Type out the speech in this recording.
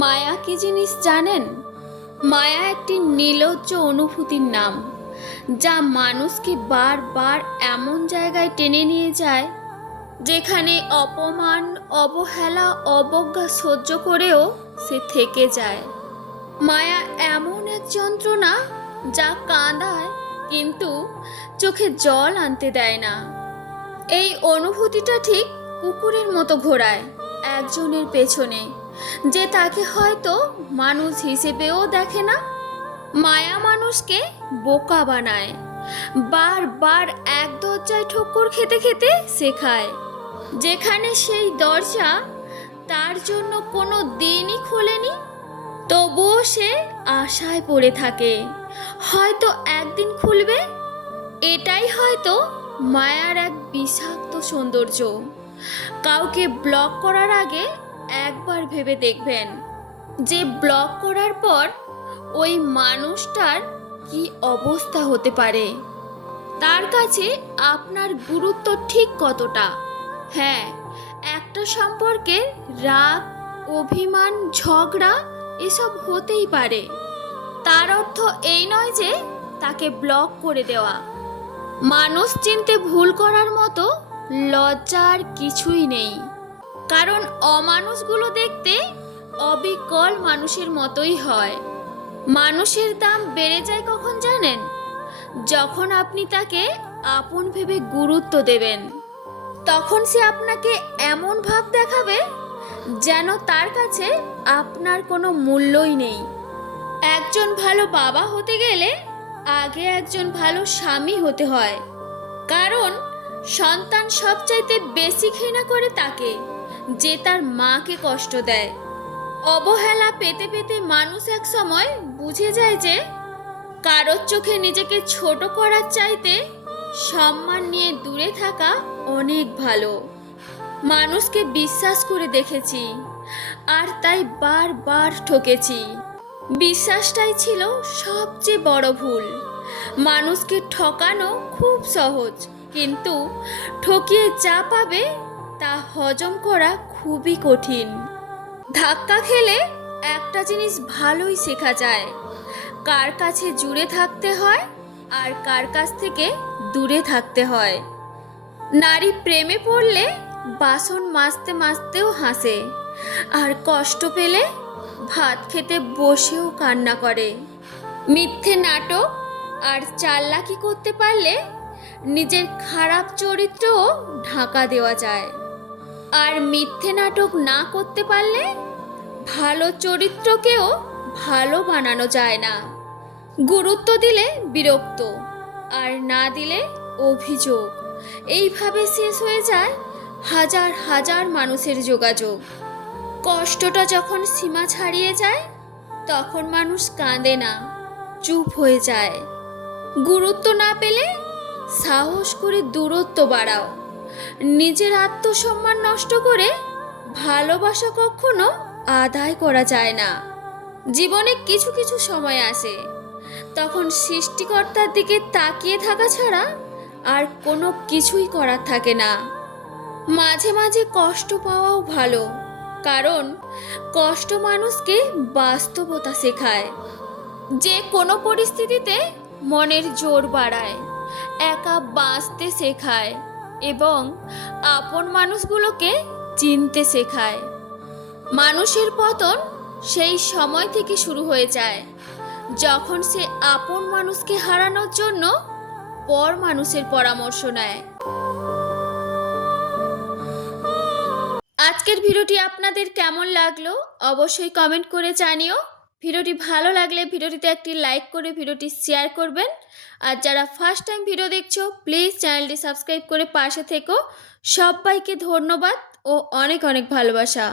মায়া কি জিনিস জানেন? মায়া একটি নির্লজ্জ অনুভূতির নাম, যা মানুষকে বারবার এমন জায়গায় টেনে নিয়ে যায়, যেখানে অপমান, অবহেলা, অবজ্ঞা সহ্য করেও সে থেকে যায়। মায়া এমন এক যন্ত্রণা যা কাঁদায়, কিন্তু চোখে জল আনতে দেয় না। এই অনুভূতিটা ঠিক কুকুরের মতো ঘোরায়, একজনের পেছনে। যে তাকে হয়তো মানুষ হিসেবেও দেখে না, মায়া মানুষকে বোকা বানায়, বারবার এক দরজায় ঠক্কর খেতে খেতে শেখায়, যেখানে সেই দরজা তার জন্য কোনো দিনই খোলেনি, তবুও সে আশায় পড়ে থাকে, হয়তো একদিন খুলবে, এটাই হয়তো মায়ার এক বিষাক্ত সৌন্দর্য, কাউকে ব্লক করার আগে ভেবে দেখবেন যে ব্লক করার পর ওই মানুষটার কি অবস্থা হতে পারে। তার কাছে আপনার গুরুত্ব ঠিক কতটা? হ্যাঁ একটা সম্পর্কে রাগ, অভিমান, ঝগড়া এসব হতেই পারে। তার অর্থ এই নয় যে তাকে ব্লক করে দেওয়া। মানুষ চিনতে ভুল করার মতো লজ্জার কিছুই নেই। কারণ অমানুষগুলো দেখতে অবিকল মানুষের মতোই হয়। মানুষের দাম বেড়ে যায় কখন জানেন? যখন আপনি তাকে আপন ভেবে গুরুত্ব দেবেন, তখন সে আপনাকে এমন ভাব দেখাবে যেন তার কাছে আপনার কোনো মূল্যই নেই। একজন ভালো বাবা হতে গেলে আগে একজন ভালো স্বামী হতে হয়, কারণ সন্তান সবচাইতে বেশি ঘৃণা করে তাকে। যে তার মাকে কষ্ট দেয়। অবহেলা পেতে পেতে মানুষ এক সময় বুঝে যায় যে, কারোর চোখে নিজেকে ছোট করার চাইতে সম্মান নিয়ে দূরে থাকা অনেক ভালো। মানুষকে বিশ্বাস করে দেখেছি, আর তাই বারবার ঠকেছি। বিশ্বাসটাই ছিল সবচেয়ে বড় ভুল। মানুষকে ঠকানো খুব সহজ, কিন্তু ঠকিয়ে যা পাবে তা হজম করা খুবই কঠিন। ধাক্কা খেলে একটা জিনিস ভালোই শেখা যায়। কার কাছে জুড়ে থাকতে হয় আর কার কাছ থেকে দূরে থাকতে হয়। নারী প্রেমে পড়লে বাসন মাজতে মাজতেও হাসে আর কষ্ট পেলে ভাত খেতে বসেও কান্না করে। মিথ্যে নাটক আর চাল্লাকি করতে পারলে নিজের খারাপ চরিত্রও ঢাকা দেওয়া যায়। আর মিথ্যে নাটক না করতে পারলে ভালো চরিত্রকেও ভালো বানানো যায় না। গুরুত্ব দিলে বিরক্ত, আর না দিলে অভিযোগ। এইভাবে শেষ হয়ে যায় হাজার হাজার মানুষের যোগাযোগ। কষ্টটা যখন সীমা ছাড়িয়ে যায়, তখন মানুষ কাঁদে না, চুপ হয়ে যায়। গুরুত্ব না পেলে সাহস করে দূরত্ব বাড়াও। নিজের আত্মসম্মান নষ্ট করে ভালোবাসা কখনো আদায় করা যায় না। জীবনে কিছু কিছু সময় আসে, তখন সৃষ্টিকর্তার দিকে তাকিয়ে থাকা ছাড়া আর কোনো কিছুই করার থাকে না। মাঝে মাঝে কষ্ট পাওয়াও ভালো, কারণ কষ্ট মানুষকে বাস্তবতা শেখায়। যে কোনো পরিস্থিতিতে মনের জোর বাড়ায়, একা বাঁচতে শেখায়। এবং আপন মানুষগুলোকে চিনতে শেখায়। মানুষের পতন সেই সময় থেকে শুরু হয়ে যায়, যখন সে আপন মানুষকে হারানোর জন্য পর মানুষের পরামর্শ নেয়। আজকের ভিডিওটি আপনাদের কেমন লাগল অবশ্যই কমেন্ট করে জানিও। ভিডিওটি ভালো লাগলে ভিডিওটিতে একটি লাইক করে ভিডিওটি শেয়ার করবেন। আর যারা ফার্স্ট টাইম ভিডিও দেখছ প্লিজ চ্যানেলটি সাবস্ক্রাইব করে পাশে থেকো। সবাইকে ধন্যবাদ ও অনেক অনেক ভালোবাসা।